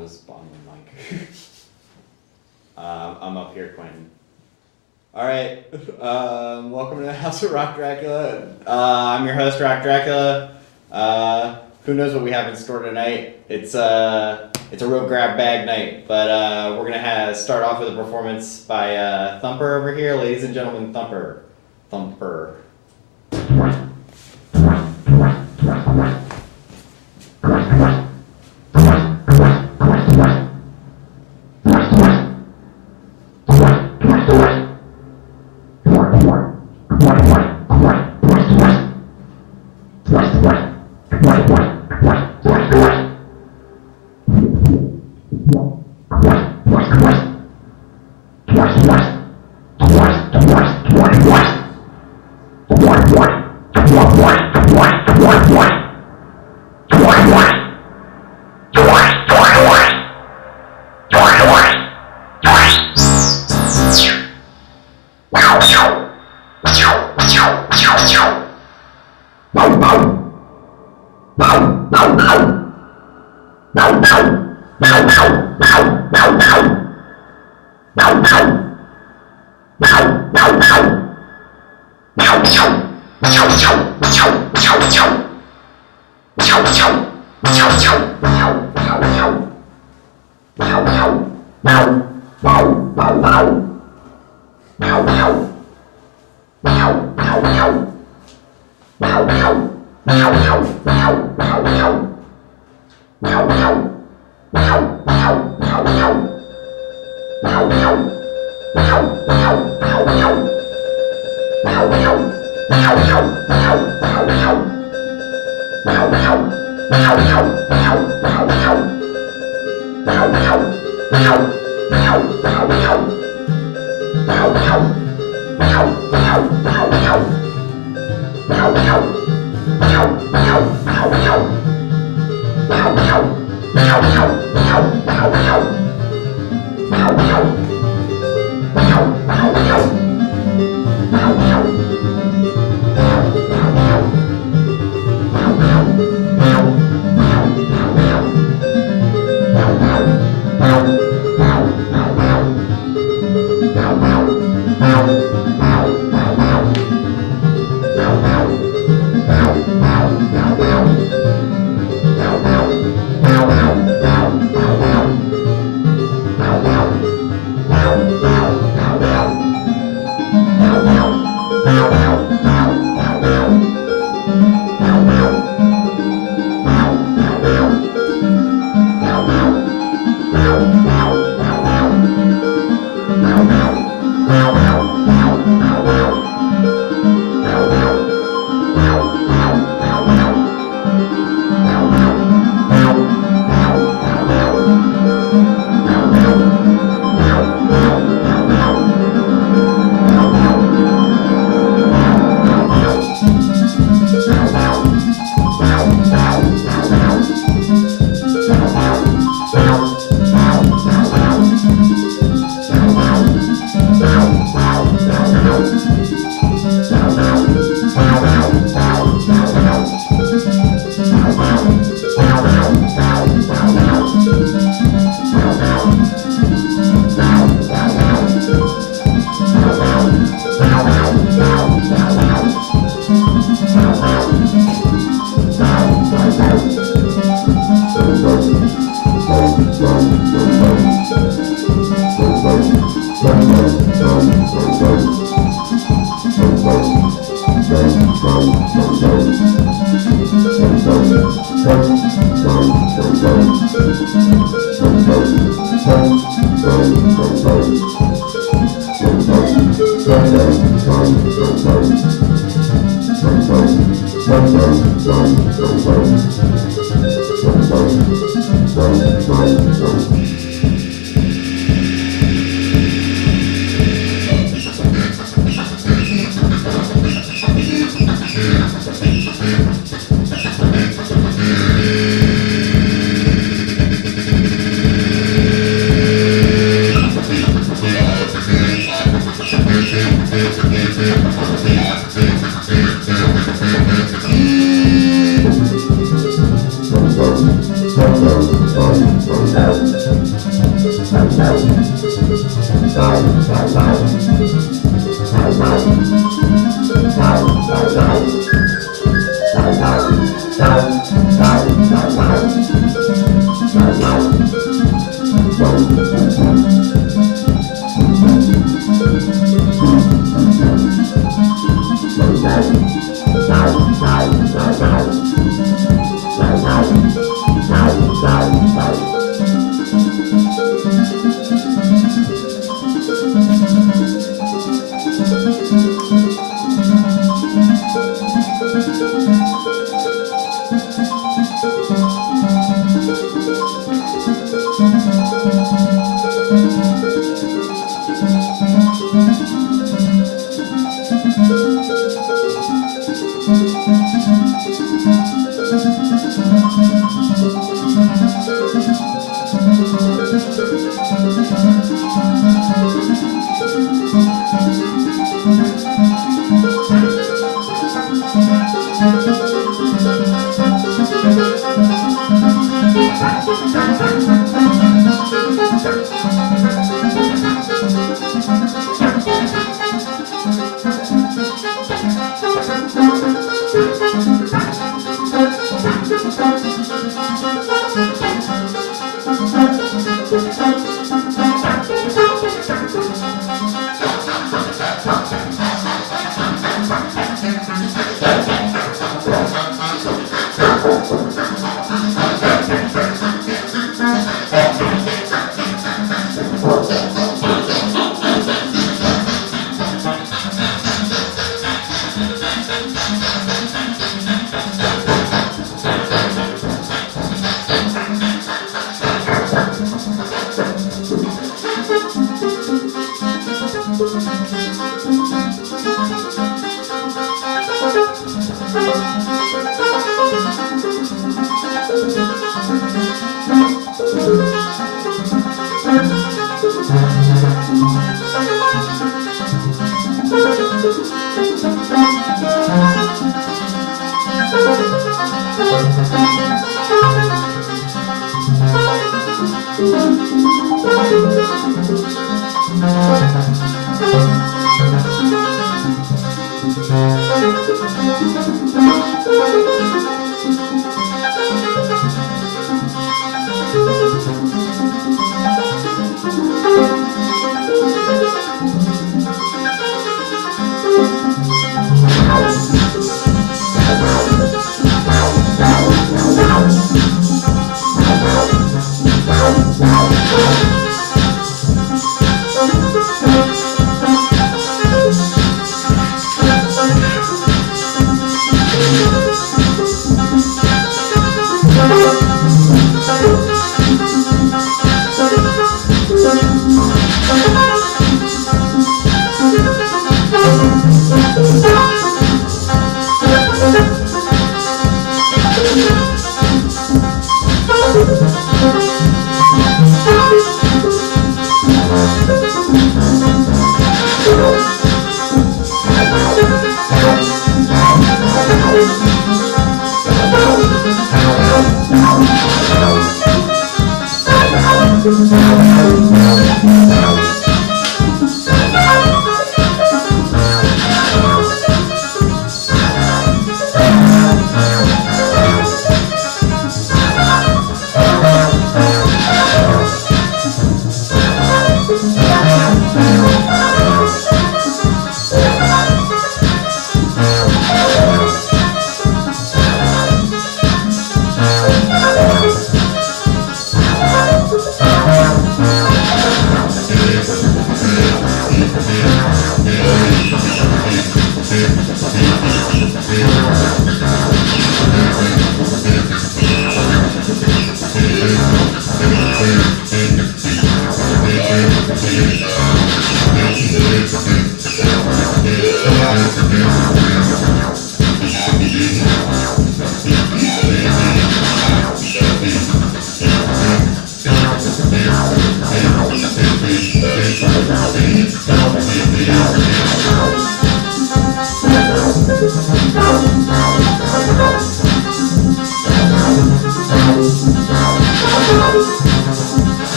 was on the mic. I'm up here, Quentin. Alright, welcome to the House of Rock Dracula. I'm your host, Rock Dracula. Who knows what we have in store tonight? It's a real grab bag night, but we're gonna start off with a performance by THUMPR over here. Ladies and gentlemen, THUMPR. THUMPR.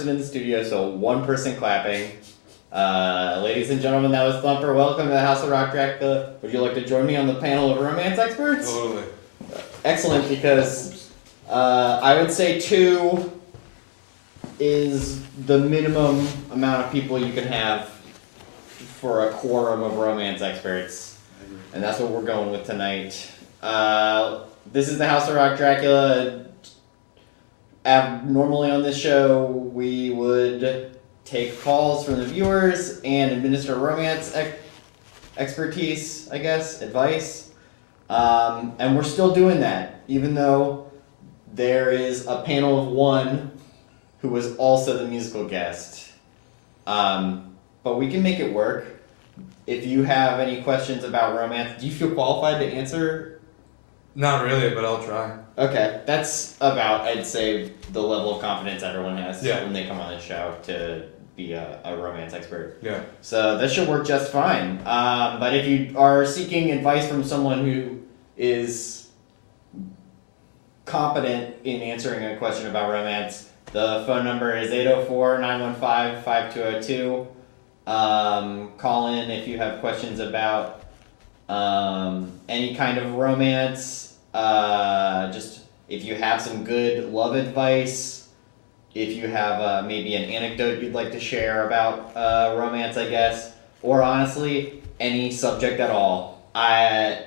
person in the studio, so one person clapping. Ladies and gentlemen, that was THUMPR. Welcome to the House of Rock Dracula. Would you like to join me on the panel of romance experts? Totally. Excellent, because I would say 2 is the minimum amount of people you can have for a quorum of romance experts. And that's what we're going with tonight. This is the House of Rock Dracula. Normally on this show, we would take calls from the viewers and administer romance expertise, I guess, advice. And we're still doing that, even though there is a panel of 1 who was also the musical guest. But we can make it work. If you have any questions about romance, do you feel qualified to answer? Not really, but I'll try. Okay, that's about, I'd say, the level of confidence everyone has when they come on this show to be a romance expert. Yeah. So that should work just fine. But if you are seeking advice from someone who is competent in answering a question about romance, the phone number is 804-915-5202. Call in if you have questions about any kind of romance. Just if you have some good love advice, if you have maybe an anecdote you'd like to share about romance, I guess, or honestly, any subject at all.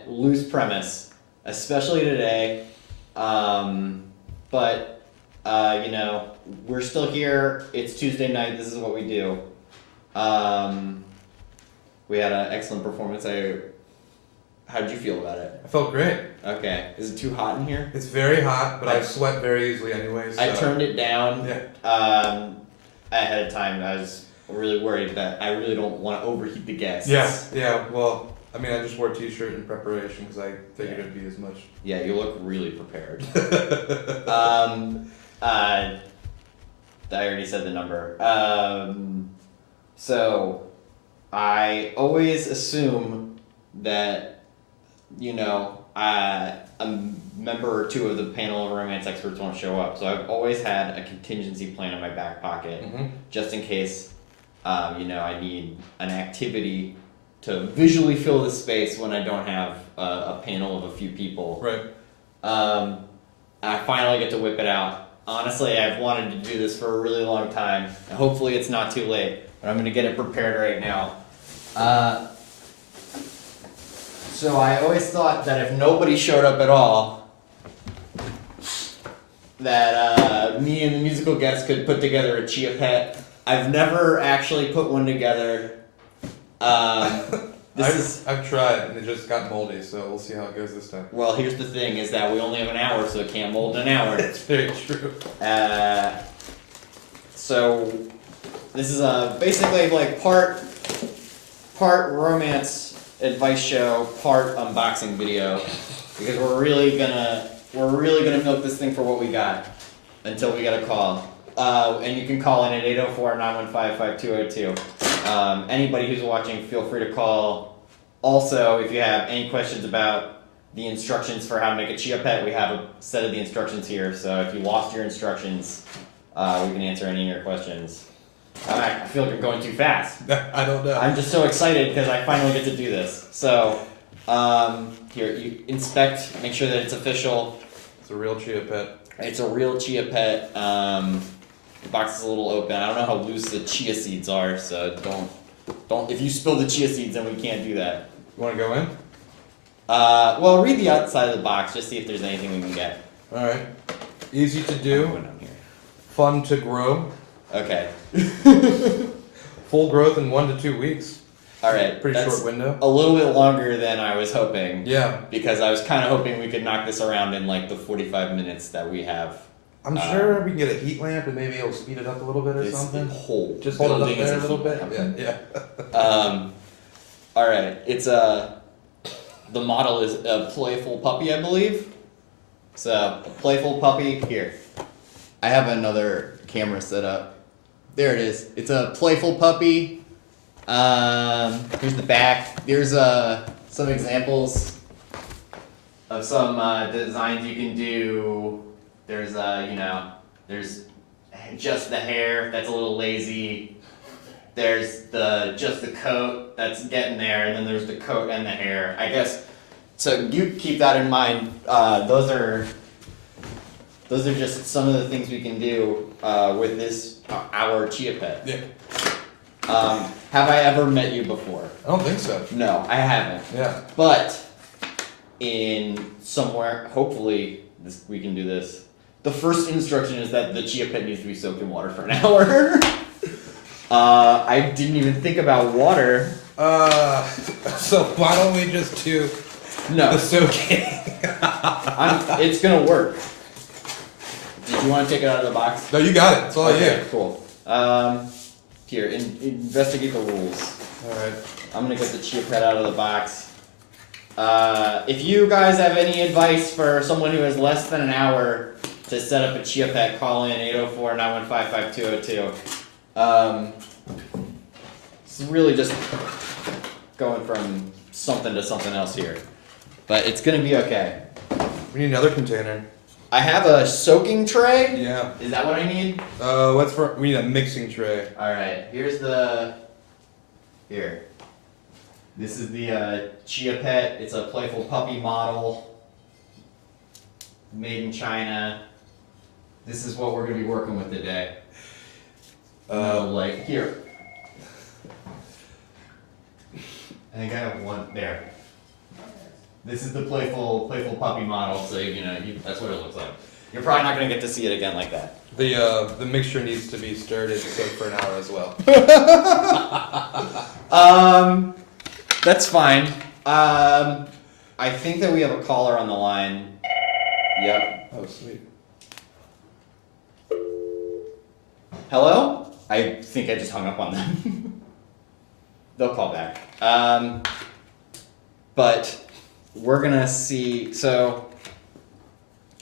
Loose premise, especially today, but you know, we're still here. It's Tuesday night. This is what we do. We had an excellent performance. How did you feel about it? I felt great. Okay. Is it too hot in here? It's very hot, but I sweat very easily anyways. I turned it down Yeah. ahead of time. I was really worried that I really don't want to overheat the guests. Yeah. Well, I mean, I just wore a t-shirt in preparation because I figured it'd be as much. Yeah, you look really prepared. I already said the number. So I always assume that, you know, a member or 2 of the panel of romance experts won't show up. So I've always had a contingency plan in my back pocket, just in case, you know, I need an activity to visually fill the space when I don't have a panel of a few people. Right. I finally get to whip it out. Honestly, I've wanted to do this for a really long time, and hopefully it's not too late, but I'm going to get it prepared right now. So I always thought that if nobody showed up at all, that me and the musical guest could put together a chia pet. I've never actually put one together. I've tried, and it just got moldy, so we'll see how it goes this time. Well, here's the thing, is that we only have an hour, so it can't mold in an hour. It's very true. So this is basically like part romance advice show, part unboxing video, because we're really gonna milk this thing for what we got until we get a call. And you can call in at 804-915-5202. Anybody who's watching, feel free to call. Also, if you have any questions about the instructions for how to make a chia pet, we have a set of the instructions here. So if you lost your instructions, we can answer any of your questions. I feel like I'm going too fast. I don't know. I'm just so excited because I finally get to do this. So, here, you inspect, make sure that it's official. It's a real chia pet. It's a real chia pet. The box is a little open. I don't know how loose the chia seeds are, so don't. If you spill the chia seeds, then we can't do that. You want to go in? Well, read the outside of the box, just see if there's anything we can get. All right. Easy to do. Going down here. Fun to grow. Okay. Full growth in 1 to 2 weeks. All right. Pretty short window. A little bit longer than I was hoping. Yeah. Because I was kind of hoping we could knock this around in like the 45 minutes that we have. I'm sure we can get a heat lamp and maybe it'll speed it up a little bit or something. Just hold it up building there a is little bit. heat Yeah. All right. It's the model is a playful puppy, I believe. So a playful puppy here. I have another camera set up. There it is. It's a playful puppy. Here's the back. There's some examples of some designs you can do. There's just the hair that's a little lazy. There's just the coat that's getting there, and then there's the coat and the hair. I guess, so you keep that in mind. Those are just some of the things we can do with this, our chia pet. Yeah. Have I ever met you before? I don't think so. No, I haven't. Yeah. But in somewhere, hopefully we can do this. The first instruction is that the chia pet needs to be soaked in water for an hour. I didn't even think about water. So why don't we just do the soaking? It's gonna work. Did you want to take it out of the box? No, you got it. It's all Okay, you. cool. Here, investigate the rules. Alright. I'm gonna get the chia pet out of the box. If you guys have any advice for someone who has less than an hour to set up a chia pet, call in 804-915-5202. It's really just going from something to something else here. But it's gonna be okay. We need another container. I have a soaking tray. Yeah. Is that what I need? We need a mixing tray. Alright, here. This is the chia pet. It's a playful puppy model. Made in China. This is what we're gonna be working with today. Here. I think I have one there. This is the playful puppy model, so that's what it looks like. You're probably not gonna get to see it again like that. The mixture needs to be stirred and soaked for an hour as well. That's fine. I think that we have a caller on the line. Yep. Oh, sweet. Hello? I think I just hung up on them. They'll call back. But we're gonna see, so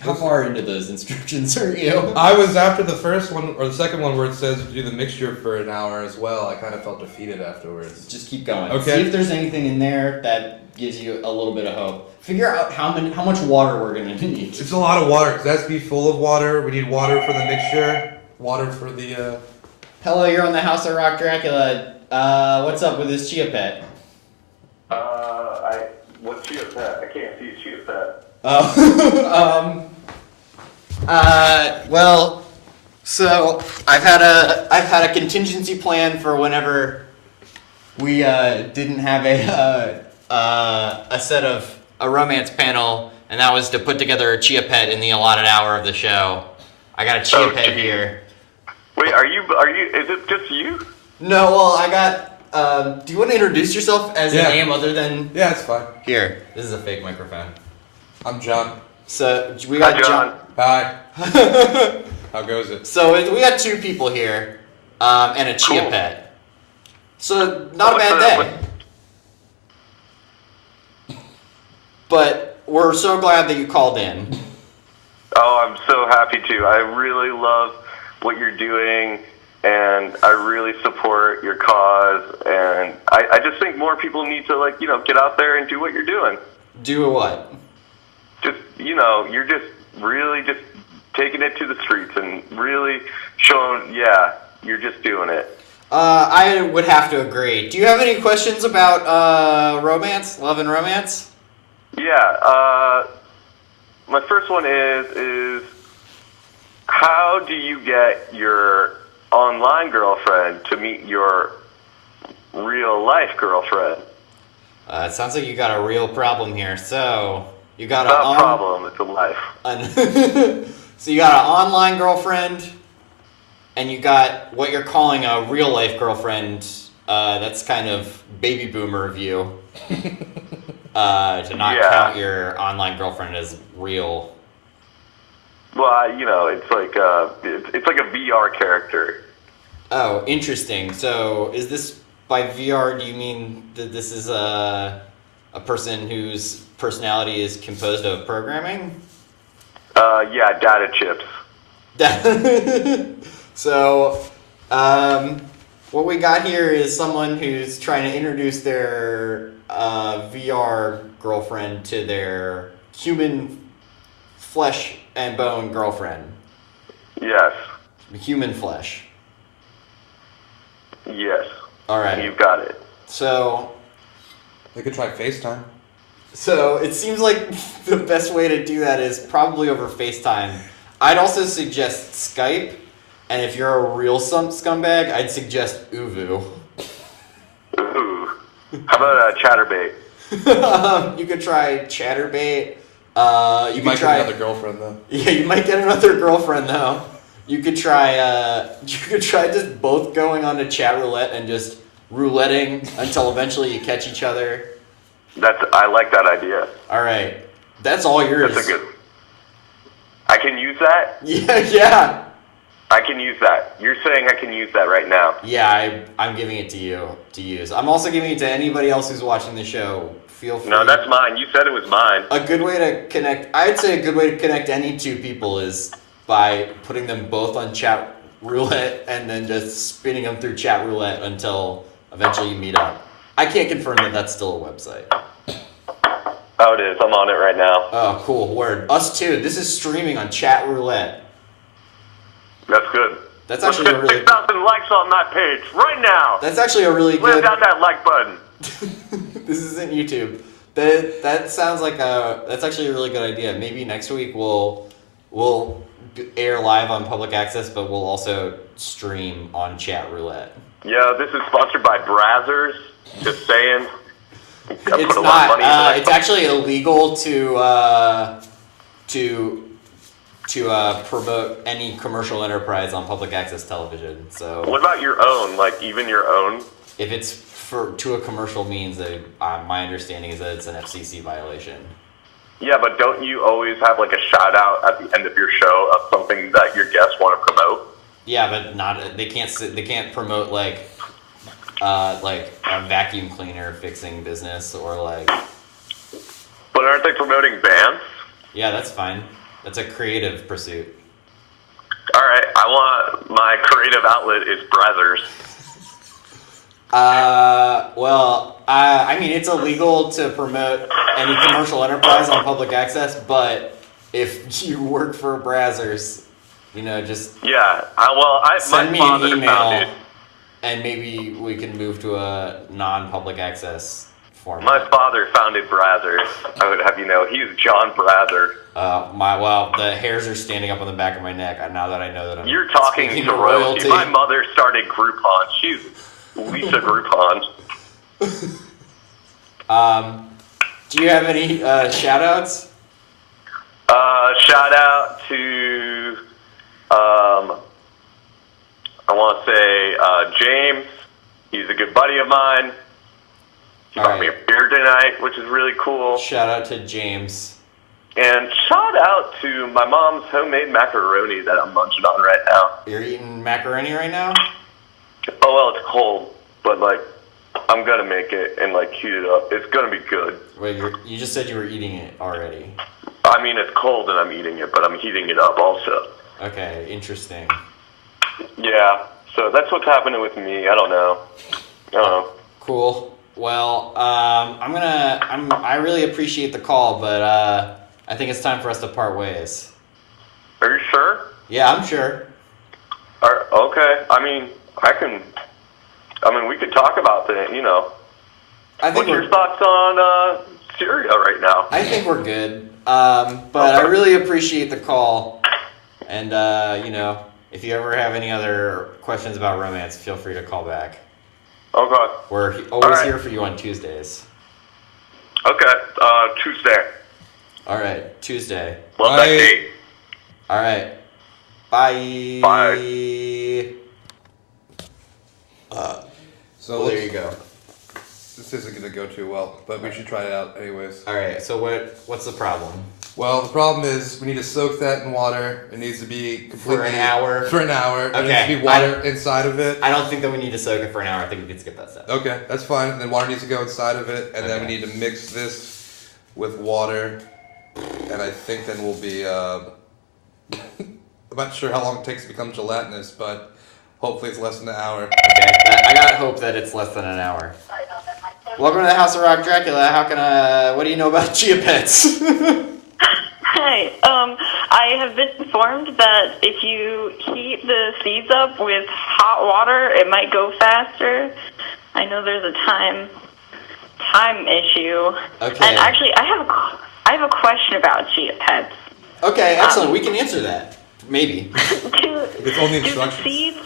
how far into those instructions are you? I was after the first one, or the second one where it says do the mixture for an hour as well. I kind of felt defeated afterwards. Just keep going. Okay. See if there's anything in there that gives you a little bit of hope. Figure out how much water we're gonna need. It's a lot of water, because it has to be full of water. We need water for the mixture, water for the, Hello, you're on the House of Rock Dracula. What's up with this chia pet? What's chia pet? I can't see a chia pet. Oh, well, so I've had a contingency plan for whenever we didn't have a romance panel, and that was to put together a chia pet in the allotted hour of the show. I got a chia pet here. Wait, are you? Is it just you? No, well, I got. Do you want to introduce yourself as a name other than? Yeah, it's fine. Here, this is a fake microphone. I'm John. So we got Hi, John. Hi. How goes it? So we got two people here, and a chia pet. So not a bad day. But we're so glad that you called in. Oh, I'm so happy to. I really love what you're doing, and I really support your cause. And I just think more people need to get out there and do what you're doing. Do what? Just you're just really just taking it to the streets and really showing, you're just doing it. I would have to agree. Do you have any questions about romance, love and romance? Yeah, my first one is how do you get your online girlfriend to meet your real life girlfriend? It sounds like you got a real problem here. So you got It's not a problem, it's a life. So you got an online girlfriend, and you got what you're calling a real life girlfriend. That's kind of baby boomer of you. To not count your online girlfriend as real. Well, it's like it's like a VR character. Oh, interesting. So is this, by VR, do you mean that this is a person whose personality is composed of programming? Yeah, data chips. So, what we got here is someone who's trying to introduce their VR girlfriend to their human flesh and bone girlfriend. Yes. human flesh. Yes. All right. You've got it. So They could try FaceTime. it seems like the best way to do that is probably over FaceTime. I'd also suggest Skype, and if you're a real scumbag, I'd suggest Uvu. Ooh. How about Chatterbait? You could try Chatterbait. You might get another girlfriend though. Yeah, you might get another girlfriend though. You could try just both going on to chat roulette and just rouletting until eventually you catch each other. I like that idea. All right, that's all yours. That's a good. I can use that. Yeah. I can use that. You're saying I can use that right now. Yeah, I'm giving it to you to use. I'm also giving it to anybody else who's watching the show. Feel free. No, that's mine. You said it was mine. A good way to connect. I'd say a good way to connect any two people is by putting them both on chat roulette and then just spinning them through chat roulette until eventually you meet up. I can't confirm that that's still a website. Oh, it is. I'm on it right now. Oh, cool. Word. Us too. This is streaming on chat roulette. That's good. That's Let's actually get a really. 6,000 likes on that page right now. That's actually a really Slam good. down that like button. This isn't YouTube. That sounds like that's actually a really good idea. Maybe next week we'll air live on public access, but we'll also stream on chat roulette. Yeah, this is sponsored by Brazzers. Just saying. I put It's a lot of money into not. that. It's actually illegal to promote any commercial enterprise on public access television. So What about your own? Like even your own? if it's to a commercial means, my understanding is that it's an FCC violation. Yeah, but don't you always have like a shout out at the end of your show of something that your guests want to promote? Yeah, but not they can't promote like a vacuum cleaner fixing business or like. But aren't they promoting bands? Yeah, that's fine. That's a creative pursuit. All right, I want my creative outlet is Brazzers. I mean, it's illegal to promote any commercial enterprise on public access, but if you work for Brazzers, just Yeah, send my me father an found email, it. and maybe we can move to a non-public access format. My father founded Brazzers. I would have you know, he's John Brazzer. The hairs are standing up on the back of my neck now that I know that I'm. You're talking speaking to royalty. My mother started Groupon. She's Lisa Groupon. Do you have any shout outs? Shout out to, I want to say James. He's a good buddy of mine. He bought me a beer tonight, which is really cool. Shout out to James. And shout out to my mom's homemade macaroni that I'm munching on right now. You're eating macaroni right now? Oh, well, it's cold, but, I'm going to make it and, heat it up. It's going to be good. Wait, you just said you were eating it already. I mean, it's cold and I'm eating it, but I'm heating it up also. Okay, interesting. Yeah, so that's what's happening with me. I don't know. Cool. Well, I really appreciate the call, but I think it's time for us to part ways. Are you sure? Yeah, I'm sure. Okay. We could talk about that, What's your thoughts on Syria right now? I think we're good. But I really appreciate the call. And, if you ever have any other questions about romance, feel free to call back. Okay. We're always here for you on Tuesdays. Okay. Tuesday. All right, Tuesday. Love that date. All right. Bye. Bye. So there you go. This isn't going to go too well, but we should try it out anyways. All right. So what's the problem? Well, the problem is we need to soak that in water. It needs to be completely... For an hour? For an hour. Okay. There needs to be water inside of it. I don't think that we need to soak it for an hour. I think we can skip that step. Okay, that's fine. And then water needs to go inside of it, and then we need to mix this with water. And I think then we'll be... I'm not sure how long it takes to become gelatinous, but hopefully it's less than an hour. Okay, I gotta hope that it's less than an hour. Welcome to the House of Rock Dracula. What do you know about Chia Pets? Hi. I have been informed that if you heat the seeds up with hot water, it might go faster. I know there's a time issue. Okay. And actually, I have a question about chia pets. Okay, excellent. We can answer that. Maybe. It's only Do the instructions. seeds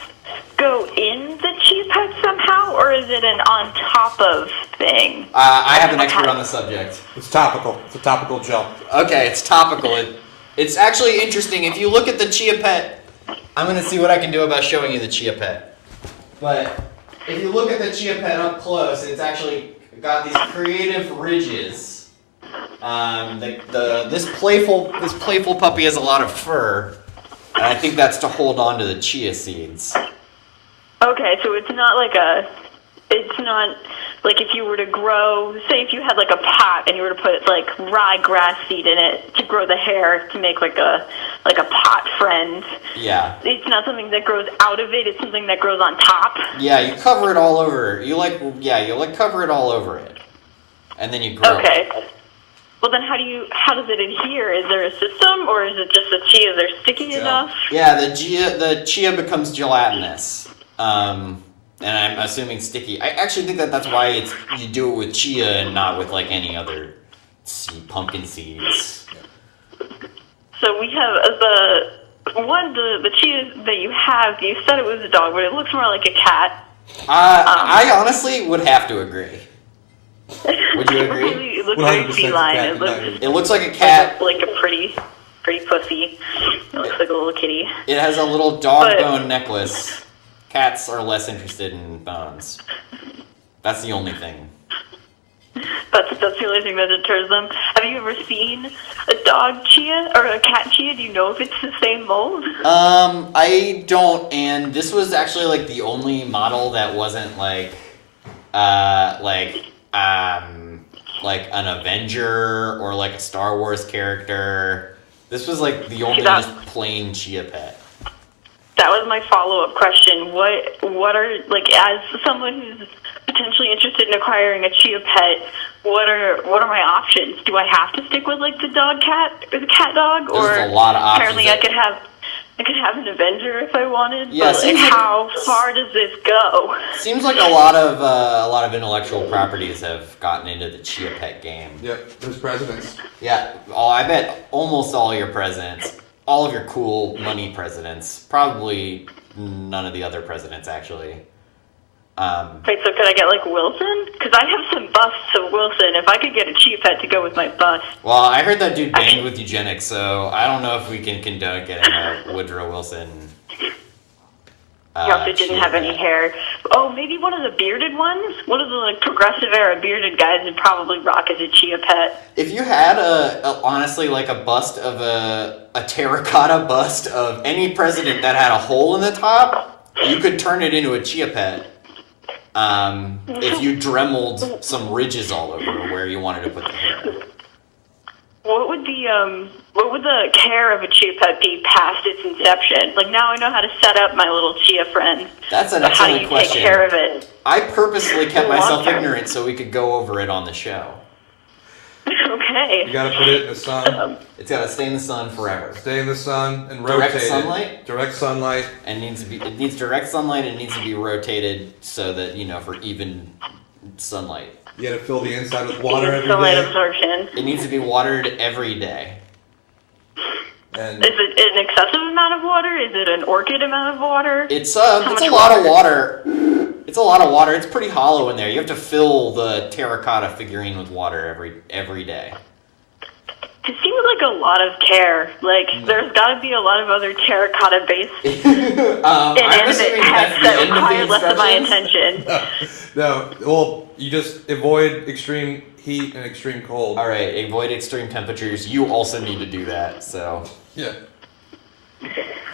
go in the chia pet somehow, or is it an on top of thing? I have an expert on the subject. It's topical. It's a topical gel. Okay, it's topical. It's actually interesting. If you look at the chia pet, I'm going to see what I can do about showing you the chia pet. But if you look at the chia pet up close, it's actually got these creative ridges. This playful puppy has a lot of fur, and I think that's to hold on to the chia seeds. Okay, so it's not like if you were to grow, say if you had like a pot and you were to put like ryegrass seed in it to grow the hair to make like a pot friend. Yeah. It's not something that grows out of it, it's something that grows on top. Yeah, you cover it all over. You cover it all over it. And then you grow it. Okay. Well then how does it adhere? Is there a system, or is it just the chia? They're sticky enough? Yeah, the chia becomes gelatinous. And I'm assuming sticky. I actually think that's why you do it with chia and not with like any other pumpkin seeds. So we have the chia that you have. You said it was a dog, but it looks more like a cat. I honestly would have to agree. Would you agree? It looks very 100% feline. cat, It looks like a cat. Like a pretty pussy. It looks like a little kitty. It has a little dog bone necklace. Cats are less interested in bones. That's the only thing. That's the only thing that deters them. Have you ever seen a dog chia or a cat chia? Do you know if it's the same mold? I don't, and this was actually like the only model that wasn't like an Avenger or like a Star Wars character. This was like the only just plain chia pet. That was my follow-up question. What are, like, as someone who's potentially interested in acquiring a chia pet, what are my options? Do I have to stick with like the dog cat or the cat dog, or There's a lot of options. apparently I could have an Avenger if I wanted? Yeah, but like, how far does this go? Seems like a lot of intellectual properties have gotten into the chia pet game. Yep, there's presidents. Yeah, I bet almost all your presidents. All of your cool money presidents. Probably none of the other presidents, actually. Wait, so could I get like Wilson? Because I have some busts of Wilson. If I could get a chia pet to go with my bust. Well, I heard that dude banged with eugenics, so I don't know if we can condone getting a Woodrow Wilson. He also didn't have any hair. Oh, maybe one of the bearded ones? One of the like progressive era bearded guys would probably rock as a chia pet. If you had honestly like a bust of a terracotta bust of any president that had a hole in the top, you could turn it into a chia pet. If you dremeled some ridges all over where you wanted to put the hair. What would the care of a chia pet be past its inception? Like, now I know how to set up my little chia friend. That's an but how do excellent you question. take care of it? I purposely kept Long myself term. ignorant so we could go over it on the show. Okay. You gotta put it in the sun. It's gotta stay in the sun forever. Stay in the sun and rotate Direct sunlight? it. Direct sunlight. And it needs direct sunlight and it needs to be rotated so that, for even sunlight. You gotta fill the inside with water every Sunlight day. absorption. It needs to be watered every day. And Is it an excessive amount of water? Is it an orchid amount of water? It's much a lot of water? water. It's a lot of water. It's pretty hollow in there. You have to fill the terracotta figurine with water every day. It seems like a lot of care. Like, there's got to be a lot of other terracotta-based I'm inanimate assuming pets that's the that end of the require less of my instructions. attention. no, well, you just avoid extreme heat and extreme cold. All right, avoid extreme temperatures. You also need to do that. So, Yeah.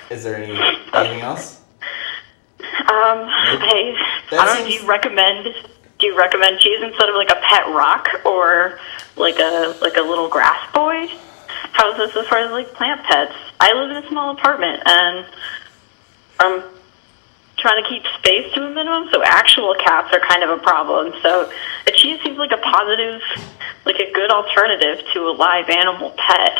is there anything else? I don't know. Do you recommend cheese instead of like a pet rock or like a little grass boy? How's this as far as like plant pets? I live in a small apartment and I'm trying to keep space to a minimum, so actual cats are kind of a problem. So a cheese seems like a positive like a good alternative to a live animal pet.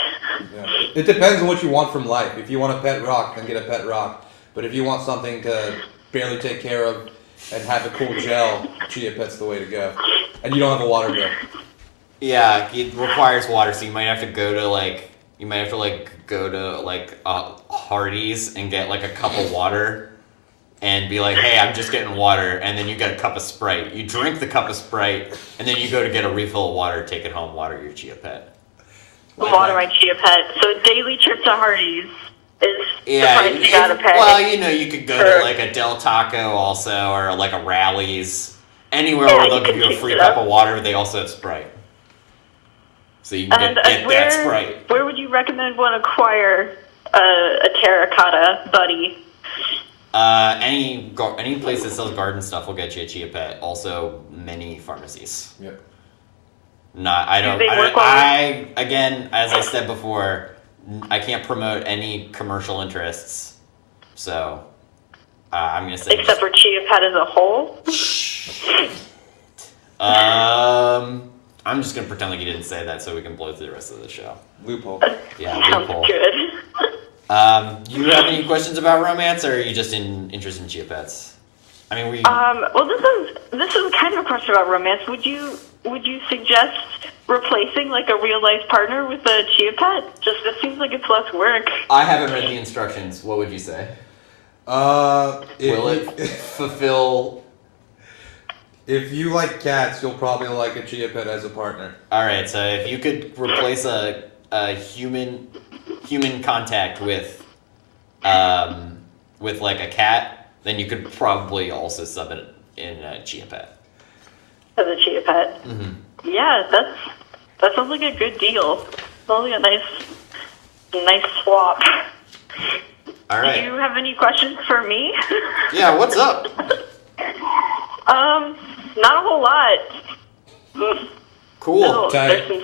Yeah. It depends on what you want from life. If you want a pet rock, then get a pet rock. But if you want something to barely take care of and have a cool gel, Chia Pet's the way to go. And you don't have a water bill. Yeah, it requires water, so you might have to go to Hardee's and get like a cup of water and be like, hey, I'm just getting water, and then you get a cup of Sprite. You drink the cup of Sprite, and then you go to get a refill of water, take it home, water your Chia Pet. Water my Chia Pet. So a daily trip to Hardee's is the price you gotta pay. Well, you could go to like a Del Taco also, or like a Rally's. Anywhere where they'll give you a free cup of water, they also have Sprite. So you can get that Sprite. Where would you recommend one acquire a terracotta buddy? Any place that sells garden stuff will get you a Chia Pet. Also, many pharmacies. Yep. Again, as I said before, I can't promote any commercial interests. So, I'm gonna say. Except for Chia Pet as a whole. I'm just gonna pretend like you didn't say that, so we can blow through the rest of the show. Loophole. Yeah, loophole. Sounds good. You have any questions about romance, or are you just interested in Chia Pets? I mean, Well, this is kind of a question about romance. Would you suggest replacing like a real life partner with a Chia Pet? Just it seems like it's less work. I haven't read the instructions. What would you say? Will it fulfill? If you like cats, you'll probably like a Chia Pet as a partner. All right, so if you could replace a human contact with like a cat, then you could probably also sub it in a Chia Pet. As a Chia Pet. Mm-hmm. Yeah, that sounds like a good deal. Sounds like a nice swap. All right. Do you have any questions for me? Yeah, what's up? Not a whole lot. Cool. There's some...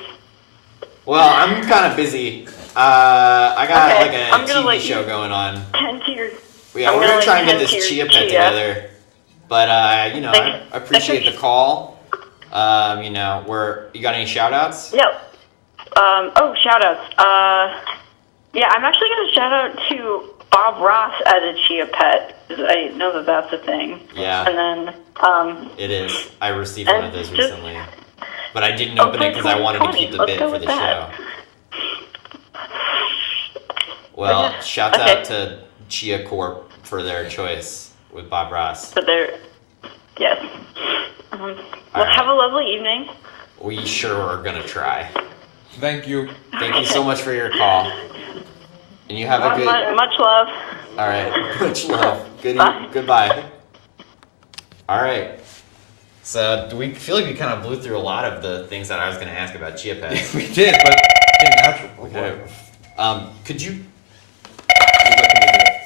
Well, I'm kind of busy. I got Okay, like a I'm gonna TV let show you going on. tend to your... Yeah, we're gonna try and get this Chia Pet together. But I appreciate the call. You got any shout outs? Yep. Shout outs. Yeah, I'm actually gonna shout out to Bob Ross as a Chia Pet. I know that that's a thing. Yeah. And then, it is. I received one of those recently. But I didn't open it because I wanted to keep the bit for the show. Well, shouts out to Chia Corp for their choice with Bob Ross. Yes. Have a lovely evening. We sure are going to try. Thank you. Thank you so much for your call. And you have a good... Much love. All right. Much love. Goodbye. All right. So, do we feel like we kind of blew through a lot of the things that I was going to ask about Chia Pets? We did, but it came natural. Okay. Could you...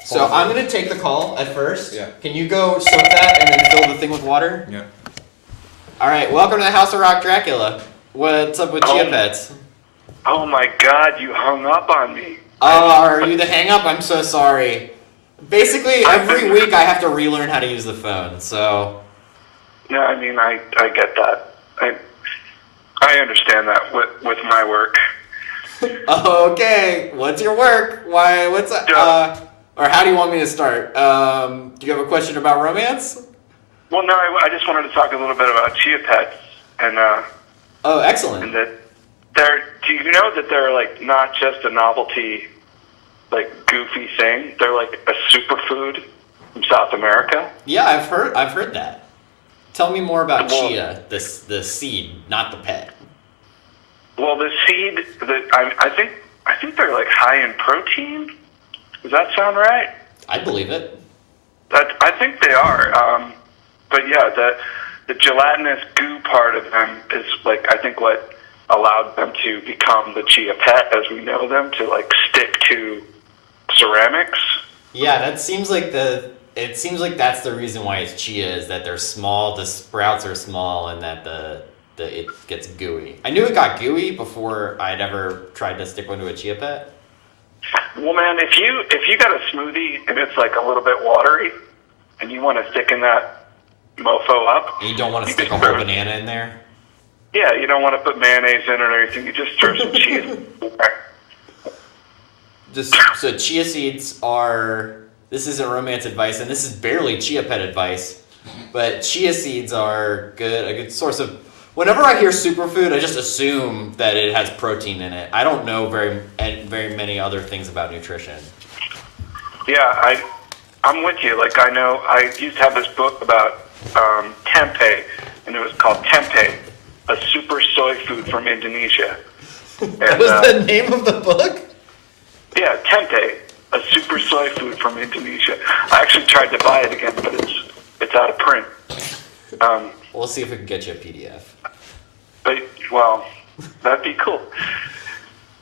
So, I'm going to take the call at first. Yeah. Can you go soak that and then fill the thing with water? Yeah. All right. Welcome to the House of Rock Dracula. What's up with Chia Pets? Oh my God, you hung up on me. Oh, are you the hang-up? I'm so sorry. Basically, every week I have to relearn how to use the phone, so... No, I mean, I get that. I understand that with my work. Okay, what's your work? Why, what's up? Or how do you want me to start? Do you have a question about romance? Well, no, I just wanted to talk a little bit about Chia Pets, and Oh, excellent. and that do you know that they're like not just a novelty, like goofy thing? They're like a superfood from South America. Yeah, I've heard that. Tell me more about Chia, the seed, not the pet. Well, the seed that I think they're like high in protein. Does that sound right? I believe it. I think they are. But yeah, the gelatinous goo part of them is like I think what allowed them to become the Chia Pet as we know them, to like stick to ceramics. Yeah, that seems like it seems like that's the reason why it's Chia, is that they're small, the sprouts are small, and that it gets gooey. I knew it got gooey before I'd ever tried to stick one to a Chia Pet. Well, man, if you got a smoothie and it's like a little bit watery, and you want to thicken that mofo up, And you don't want to stick a whole banana in there? Yeah, you don't want to put mayonnaise in it or anything. You just throw some cheese in there. So chia seeds are, this isn't romance advice, and this is barely chia pet advice, but chia seeds are a good source of, whenever I hear superfood, I just assume that it has protein in it. I don't know very many other things about nutrition. Yeah, I'm with you. Like, I know, I used to have this book about tempeh, and it was called Tempeh, a super soy food from Indonesia. That was the name of the book? Yeah, tempeh, a super soy food from Indonesia. I actually tried to buy it again, but it's out of print. We'll see if we can get you a PDF. But, well, that'd be cool.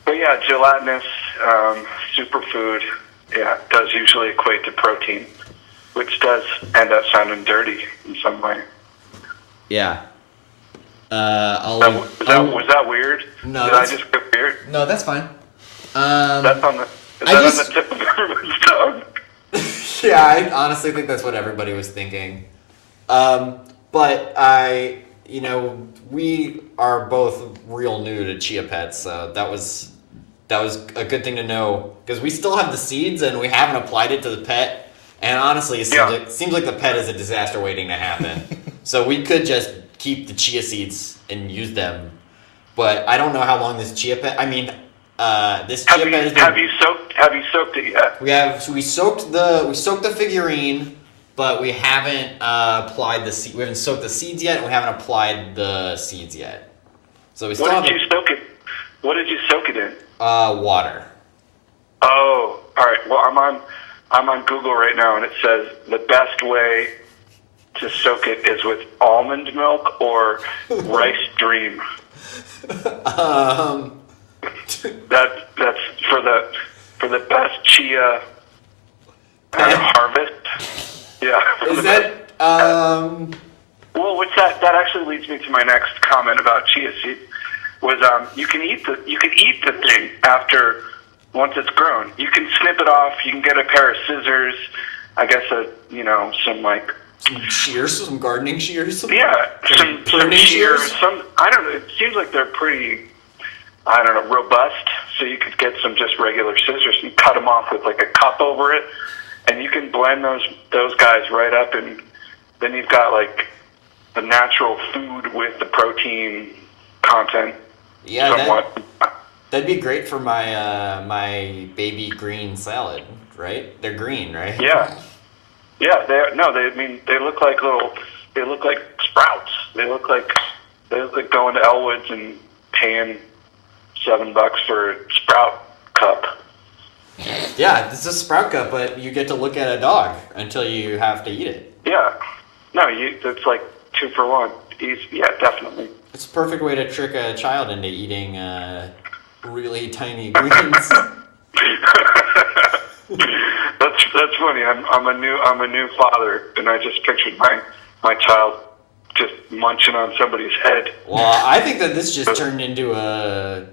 But yeah, gelatinous superfood, yeah, does usually equate to protein, which does end up sounding dirty in some way. Yeah. Was that weird? No, Did I just get weird? No, that's fine. That's on the. Is that on the tip of everyone's tongue? Yeah, I honestly think that's what everybody was thinking. But we are both real new to chia pets, so that was a good thing to know, because we still have the seeds and we haven't applied it to the pet. And honestly, it seems like the pet is a disaster waiting to happen. So we could just keep the chia seeds and use them. But I don't know how long this chia pet. I mean, this chia pet has been. Have you soaked it yet? We soaked the figurine, but we haven't applied the seed. We haven't soaked the seeds yet, and we haven't applied the seeds yet. So we still What did you soak it? What did you soak it in? Water. Oh, all right. Well, I'm on Google right now, and it says the best way to soak it is with almond milk or rice dream. That's for the best chia harvest. Yeah. Is that Well, what's that? That actually leads me to my next comment about chia seed. Was you can eat the thing after once it's grown. You can snip it off. You can get a pair of scissors. I guess some shears, some gardening shears. some shears. I don't know. It seems like they're pretty, robust. So you could get some just regular scissors and cut them off with like a cup over it, and you can blend those guys right up, and then you've got like the natural food with the protein content. Yeah, that'd be great for my my baby green salad, right? They're green, right? Yeah. Yeah, they look like sprouts. They look like going to Elwood's and paying $7 for a sprout cup. Yeah, it's a sprout cup, but you get to look at a dog until you have to eat it. Yeah. No, it's like 2 for 1. Yeah, definitely. It's a perfect way to trick a child into eating really tiny greens. That's funny. I'm a new father, and I just pictured my child just munching on somebody's head. Well, I think that this just turned into a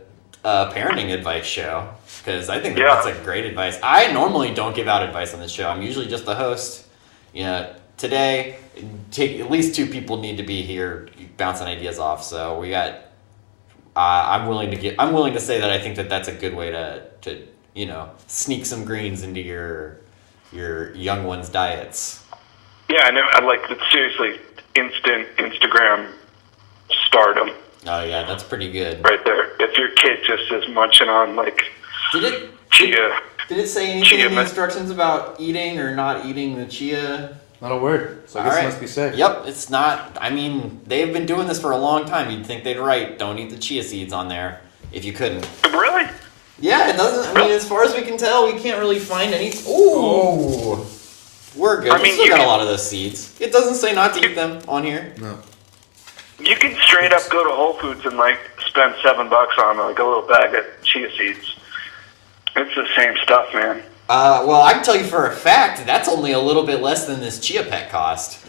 parenting advice show, because I think that's like great advice. I normally don't give out advice on this show. I'm usually just the host. Today, at least 2 people need to be here bouncing ideas off. So we got. I'm willing to say that I think that that's a good way to sneak some greens into your young ones' diets. Yeah, I know. I like that. Seriously, instant Instagram stardom. Oh yeah, that's pretty good. Right there. If your kid just is munching on like chia. Did it say anything in the instructions about eating or not eating the chia? Not a word. So I guess it must be safe. Yep, it's not. I mean, they've been doing this for a long time. You'd think they'd write, don't eat the chia seeds on there if you couldn't. Really? Yeah, it doesn't. I mean, as far as we can tell, we can't really find any. Ooh. We're good. We still got a lot of those seeds. It doesn't say not to eat them on here. No. You can straight up go to Whole Foods and like spend $7 on like a little bag of chia seeds. It's the same stuff, man. Well, I can tell you for a fact that's only a little bit less than this chia pet cost.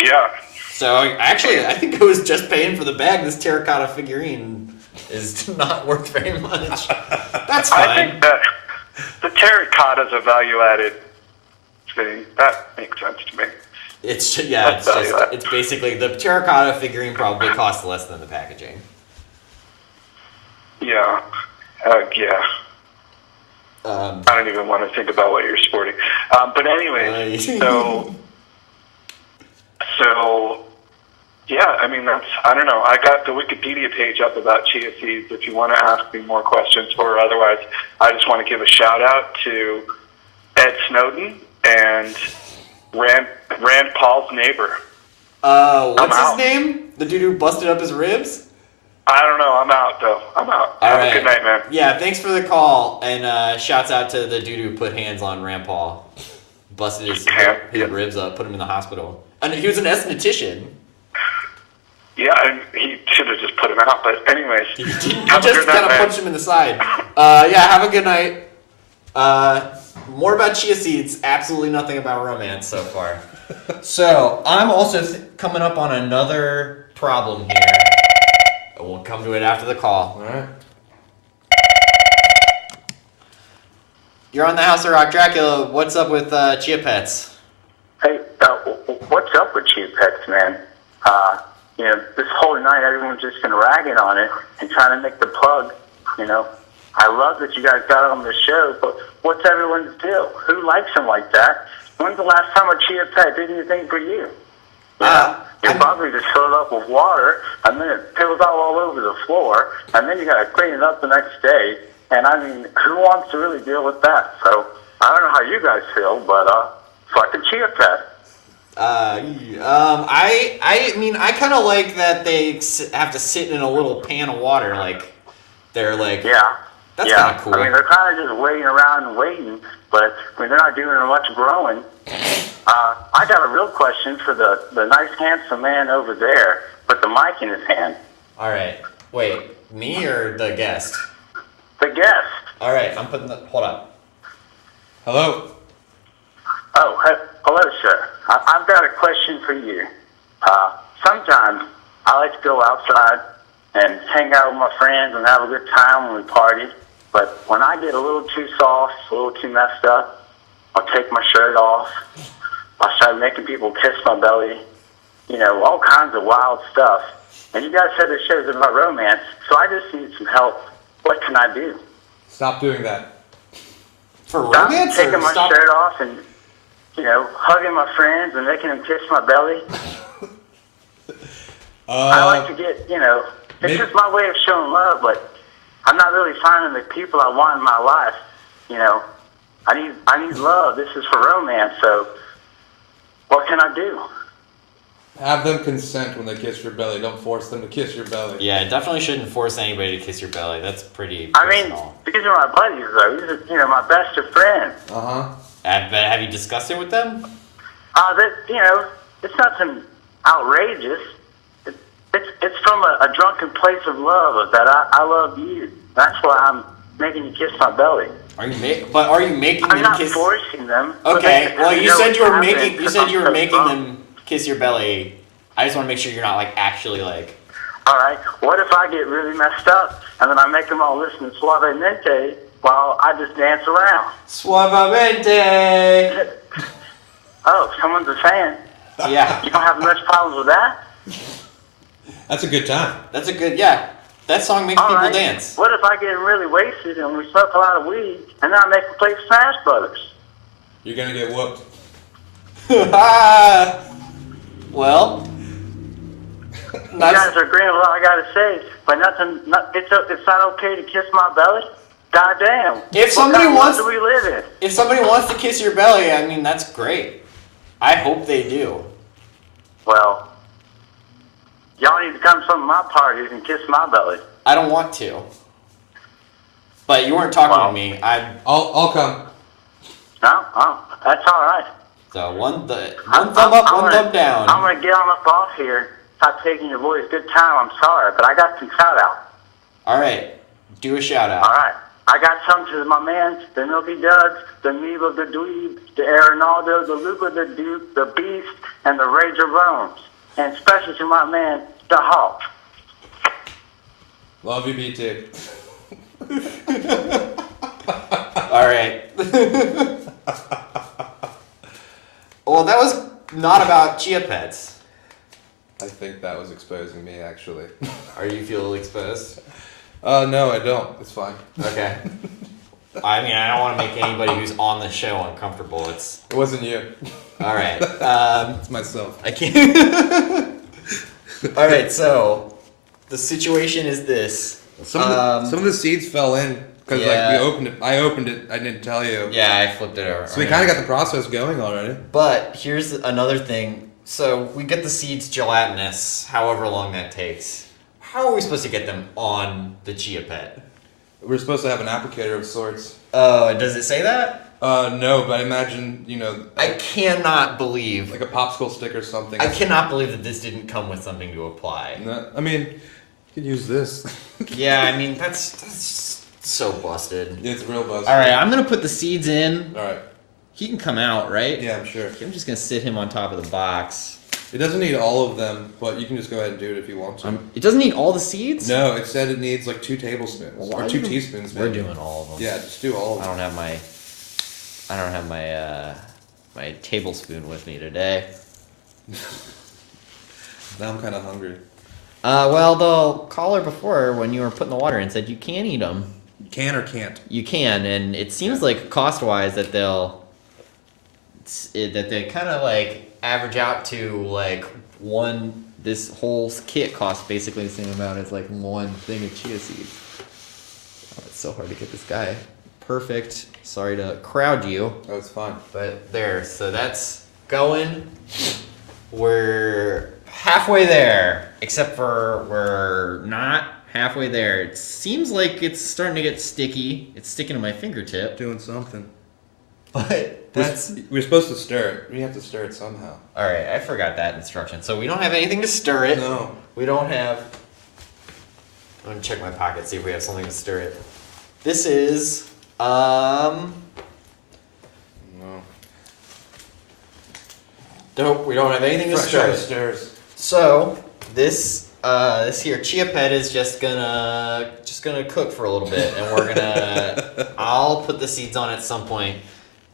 Yeah. So actually, I think I was just paying for the bag. This terracotta figurine is not worth very much. That's fine. I think that the terracotta's a value-added thing. That makes sense to me. It's it's basically the terracotta figurine probably costs less than the packaging. Yeah. Yeah. I don't even want to think about what you're sporting. But anyway, so yeah, I mean, I don't know. I got the Wikipedia page up about chia seeds if you want to ask me more questions, or otherwise, I just want to give a shout out to Ed Snowden and Rand Paul's neighbor. What's his name? The dude who busted up his ribs? I don't know. I'm out, though. I'm out. All Have right. a good night, man. Yeah, thanks for the call, and shouts out to the dude who put hands on Rand Paul. Busted his ribs up, put him in the hospital. And he was an esthetician. Yeah, and he should have just put him out, but anyways. He just kind of punched him in the side. Yeah, have a good night. More about chia seeds, absolutely nothing about romance so far. So, I'm also coming up on another problem here. We'll come to it after the call. Alright. You're on the House of Rock Dracula. What's up with chia pets? Hey, what's up with chia pets, man? You know, this whole night everyone's just been ragging on it and trying to make the plug. You know, I love that you guys got it on the show, but what's everyone's deal? Who likes them like that? When's the last time a chia pet did anything for you? You probably just fill it up with water, and then it pills out all over the floor, and then you got to clean it up the next day. And I mean, who wants to really deal with that? So I don't know how you guys feel, but fuck a chia pet. I mean, I kind of like that they have to sit in a little pan of water, like they're like. Yeah. That's kind of cool. I mean, they're kind of just waiting around and waiting, but I mean, they're not doing much growing. I got a real question for the nice, handsome man over there with the mic in his hand. All right. Wait, me or the guest? The guest. All right, I'm putting the. Hold up. Hello. Oh, hello, sir. I've got a question for you. Sometimes I like to go outside and hang out with my friends and have a good time when we party. But when I get a little too soft, a little too messed up, I'll take my shirt off. I'll start making people kiss my belly. You know, all kinds of wild stuff. And you guys said the show's about romance, so I just need some help. What can I do? Stop doing that. For Stop romance? taking Or my stop? shirt off and, you know, hugging my friends and making them kiss my belly. I like to get, you know, it's just my way of showing love, but I'm not really finding the people I want in my life. You know, I need love. This is for romance, so what can I do? Have them consent when they kiss your belly. Don't force them to kiss your belly. Yeah, definitely shouldn't force anybody to kiss your belly. That's pretty I mean, personal. these are my buddies, though. These are, you know, my best of friends. Uh-huh. Have you discussed it with them? You know, it's nothing outrageous. It's from a drunken place of love that I love you. That's why I'm making you kiss my belly. Are you making I'm them not kiss? forcing them. Okay. Well, you said you were making. You said you were making them. them kiss your belly. I just want to make sure you're not like actually like. All right. What if I get really messed up and then I make them all listen to Suavemente while I just dance around? Suavemente. Oh, someone's a fan. Yeah. You don't have much problems with that? That's a good time. That's a good. Yeah. That song makes All people right. dance. What if I get really wasted and we smoke a lot of weed and then I make them play Smash Brothers? You're gonna get whooped. Well. You guys are agreeing with what I gotta say, but it's not okay to kiss my belly? God damn. If somebody wants, do we live in? if somebody wants to kiss your belly, I mean that's great. I hope they do. Well, y'all need to come to some of my parties and kiss my belly. I don't want to. But you weren't talking Well, to me. I'll come. No? Oh, that's all right. So one thumb up, one thumb down. I'm gonna get on up off here. Stop taking your boys' good time. I'm sorry, but I got some shout out. All right, do a shout out. All right. I got some to my man, the Milky Duds, the Neva, the Dweeb, the Arenaldo, the Luca, the Duke, the Beast, and the Rager Bones. And especially to my man, the Hawk. Love you, BT. All right. Well, that was not about chia pets. I think that was exposing me, actually. Are you feeling exposed? No, I don't. It's fine. Okay. I mean, I don't want to make anybody who's on the show uncomfortable. It wasn't you. All right. It's myself. I can't. All right. So the situation is this. Some of the seeds fell in because like we opened it. I opened it. I didn't tell you. Yeah, I flipped it over. So we kind of got the process going already. But here's another thing. So we get the seeds gelatinous, however long that takes. How are we supposed to get them on the chia pet? We're supposed to have an applicator of sorts. Oh, does it say that? No, but I imagine, I cannot believe. Like a popsicle stick or something. I cannot believe that this didn't come with something to apply. No, I mean, you could use this. Yeah, I mean, that's so busted. It's real busted. Alright, I'm gonna put the seeds in. Alright. He can come out, right? Yeah, I'm sure. I'm just gonna sit him on top of the box. It doesn't need all of them, but you can just go ahead and do it if you want to. It doesn't need all the seeds? No, it said it needs like 2 tablespoons. Well, or 2 teaspoons, maybe. We're doing all of them. Yeah, just do all of them. I don't have my tablespoon with me today. Now I'm kind of hungry. Well, the caller before, when you were putting the water in, said you can eat them. You can or can't? You can, and it seems like cost-wise that they kind of like average out to like one. This whole kit costs basically the same amount as like one thing of chia seeds. Oh, it's so hard to get this guy perfect. Sorry to crowd you. Oh, it's fine. But there, so that's going. We're halfway there, except for we're not halfway there. It seems like it's starting to get sticky. It's sticking to my fingertip. Doing something. But we're supposed to stir it. We have to stir it somehow. All right, I forgot that instruction. So we don't have anything to stir it. No. We don't have. I'm gonna check my pocket, see if we have something to stir it. This is No. Nope, we don't have anything to stir it. Stirs. So this here chia pet is just gonna cook for a little bit, and we're gonna. I'll put the seeds on at some point.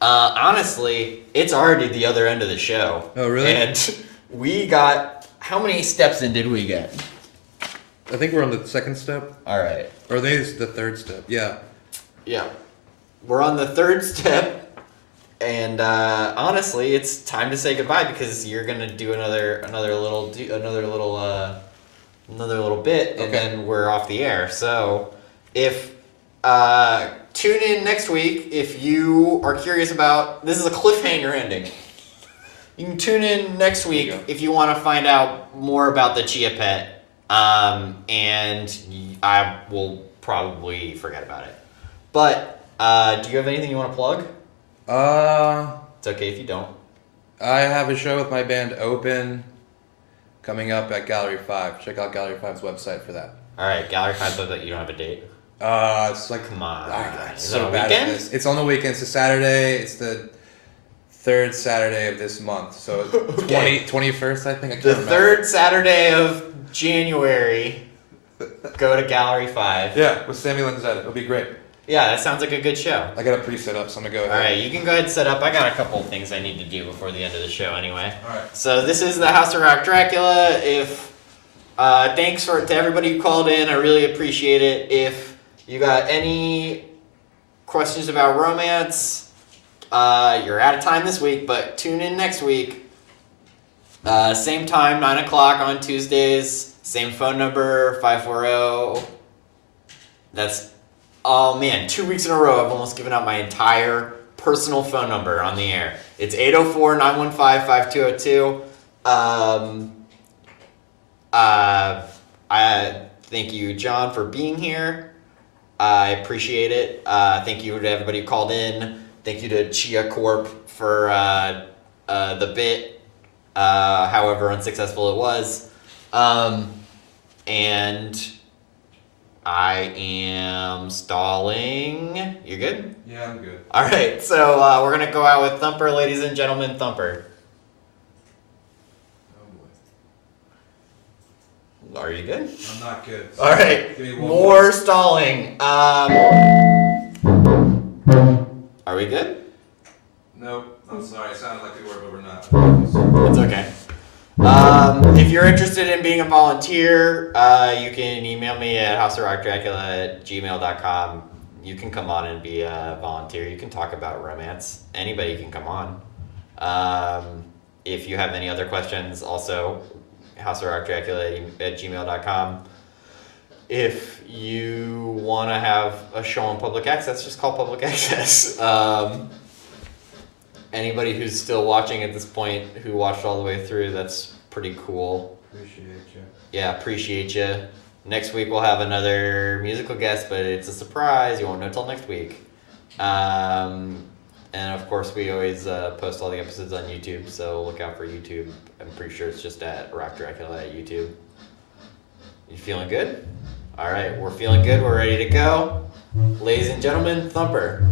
Honestly, it's already the other end of the show. Oh, really? And we got, how many steps in did we get? I think we're on the 2nd step. All right. Or are they the 3rd step? Yeah. Yeah. We're on the 3rd step, and honestly, it's time to say goodbye because you're gonna do another little bit, and then we're off the air. So, if tune in next week if you are curious about. This is a cliffhanger ending. You can tune in next week if you want to find out more about the chia pet, and I will probably forget about it. But do you have anything you want to plug? It's okay if you don't. I have a show with my band Open coming up at Gallery 5. Check out Gallery 5's website for that. All right, Gallery 5 says that you don't have a date. It's like, come on. I'm Is so it on a bad weekend? at this. It's on the weekend. It's a Saturday. It's the 3rd Saturday of this month. So Okay. 21st, I think. I can't The remember. 3rd Saturday of January. Go to Gallery 5. Yeah, with Samuel and Zed. It'll be great. Yeah, that sounds like a good show. I got it pre-set up, so I'm going to go ahead. All right, you can go ahead and set up. I got a couple of things I need to do before the end of the show anyway. All right. So this is the House of Rock Dracula. If thanks to everybody who called in. I really appreciate it. If you got any questions about romance, you're out of time this week, but tune in next week. Same time, 9 o'clock on Tuesdays. Same phone number, 540. That's, oh man, 2 weeks in a row I've almost given out my entire personal phone number on the air. It's 804-915-5202. I thank you, John, for being here. I appreciate it. Thank you to everybody who called in. Thank you to Chia Corp for the bit, however unsuccessful it was. And I am stalling. You're good? Yeah, I'm good. All right, so we're going to go out with THUMPR, ladies and gentlemen, THUMPR. Are you good? I'm not good. All right, Give me one more stalling. Are we good? Nope. I'm sorry. It sounded like we were, but we're not. It's okay. If you're interested in being a volunteer, you can email me at houseofrockdracula@gmail.com. You can come on and be a volunteer. You can talk about romance. Anybody can come on. If you have any other questions, also houseofrockdracula@gmail.com. If you want to have a show on public access, just call public access. Anybody who's still watching at this point, who watched all the way through, that's pretty cool. Appreciate you. Yeah, appreciate you. Next week we'll have another musical guest, but it's a surprise. You won't know till next week. And of course, we always post all the episodes on YouTube, so look out for YouTube. I'm pretty sure it's just at Rock Dracula at YouTube. You feeling good? All right, we're feeling good. We're ready to go. Ladies and gentlemen, THUMPR.